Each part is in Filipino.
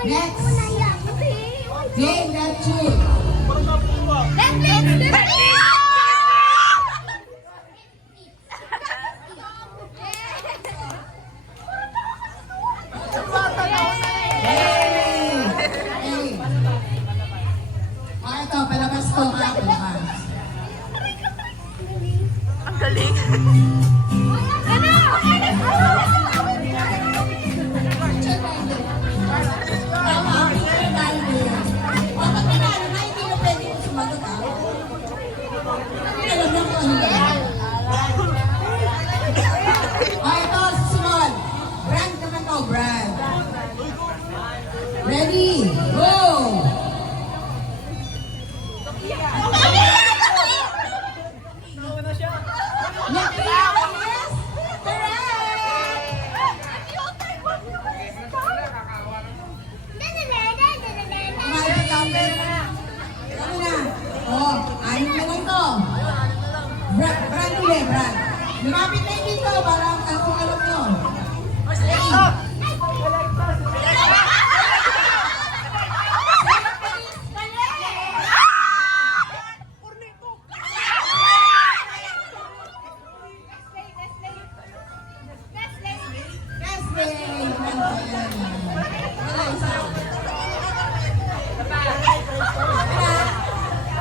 Next. Game that two. Ito, palabas ko. Palabas. Ang galing. Ready, go! Brad ulit, Brad. Lumapit na yung dito para kung alam nyo.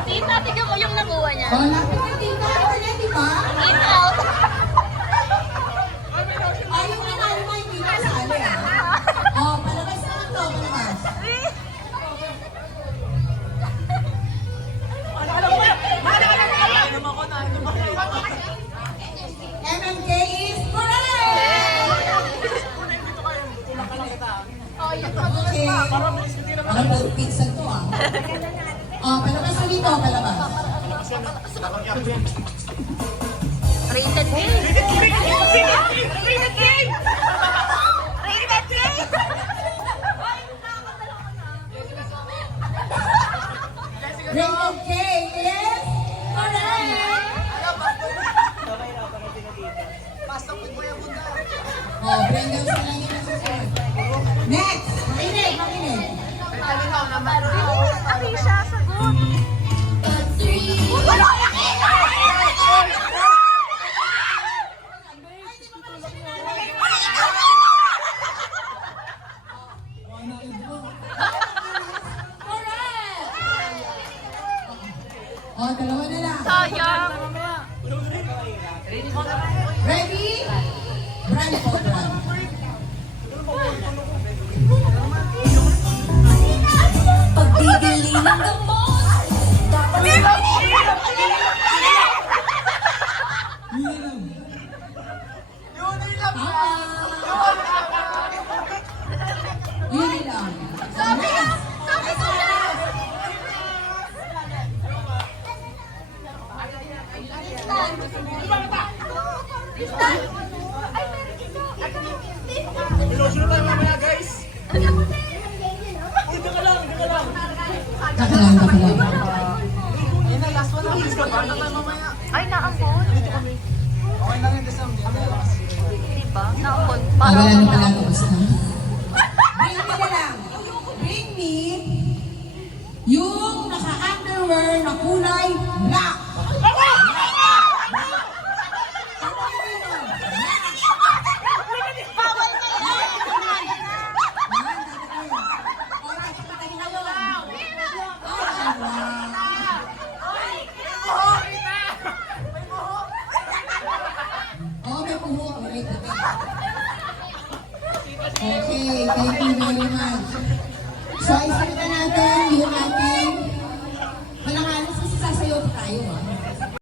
Tita, tignan mo yung nakuha niya. Oh, lapit na dito. Ito niya, di ba? Tita. Ayaw na namin mo hindi kasali, ah. Oh, palabas naman to, palabas. MMK is correct! Okay. Parang pizza to, ah. Oh, palabas na dito, palabas. Rated K. Rated K. Rated K. Rated K is correct! Oh, bring down sa lang yung nasusunod. Next! Makinig, makinig. Alicia, sagot. Oh, dalawa na lang. Sayang. Ready? Brand po, brand. Pagbibili ng gamot. Yun lang. Sabi ko na. Ay, naambon. Diba? Naambon. Wala na pala tapos na. Bring me na lang. Bring me yung naka-underwear na kulay black. Oh, may puhok. Okay, thank you very much. So, isipin natin yung ating palakalis kasi sasayaw pa tayo.